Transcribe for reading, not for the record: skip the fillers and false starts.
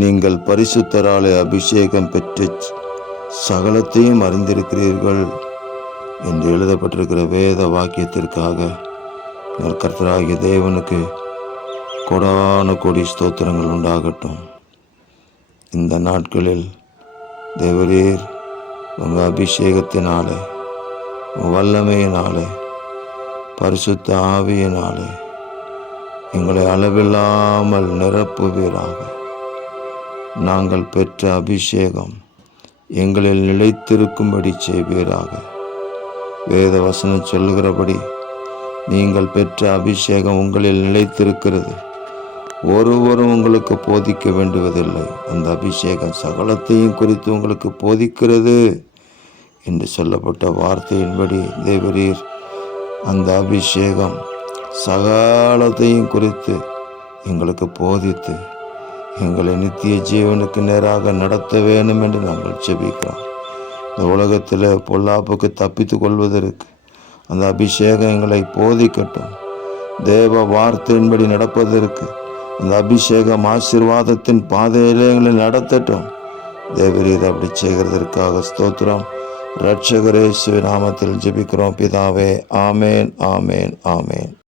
நீங்கள் பரிசுத்தராலே அபிஷேகம் பெற்று சகலத்தையும் அறிந்திருக்கிறீர்கள் என்று எழுதப்பட்டிருக்கிற வேத வாக்கியத்திற்காக கர்த்தராகிய தேவனுக்கு கொடான கொடி ஸ்தோத்திரங்கள் உண்டாகட்டும். இந்த நாட்களில் தேவரீர் உங்கள் அபிஷேகத்தினாலே, வல்லமையினாலே, பரிசுத்த ஆவியினாலே எங்களை அளவில்லாமல் நிரப்புவீராக. நாங்கள் பெற்ற அபிஷேகம் எங்களில் நிலைத்திருக்கும்படி செய்வீராக. வேத வசனம் சொல்லுகிறபடி நீங்கள் பெற்ற அபிஷேகம் உங்களில் நிலைத்திருக்கிறது. ஒருவரும் உங்களுக்கு போதிக்க வேண்டுவதில்லை. அந்த அபிஷேகம் சகலத்தையும் குறித்து உங்களுக்கு போதிக்கிறது என்று சொல்லப்பட்ட வார்த்தையின்படி தேவரீர் அந்த அபிஷேகம் சகலத்தையும் குறித்து எங்களுக்கு போதித்து எங்களை நித்திய ஜீவனுக்கு நேராக நடத்த வேண்டும் என்று நாங்கள் ஜெபிக்கிறோம். இந்த உலகத்தில் பொல்லாப்புக்கு தப்பித்து கொள்வதற்கு அந்த அபிஷேகம் எங்களை போதிக்கட்டும். தேவ வார்த்தையின்படி நடப்பதற்கு அந்த அபிஷேகம் ஆசீர்வாதத்தின் பாதையிலே எங்களை நடத்தட்டும். தேவரீர் அப்படி செய்கிறதற்காக ஸ்தோத்திரம். இரட்சகர் இயேசுவின் நாமத்தில் ஜெபிக்கிறோம் பிதாவே. ஆமேன், ஆமேன், ஆமேன்.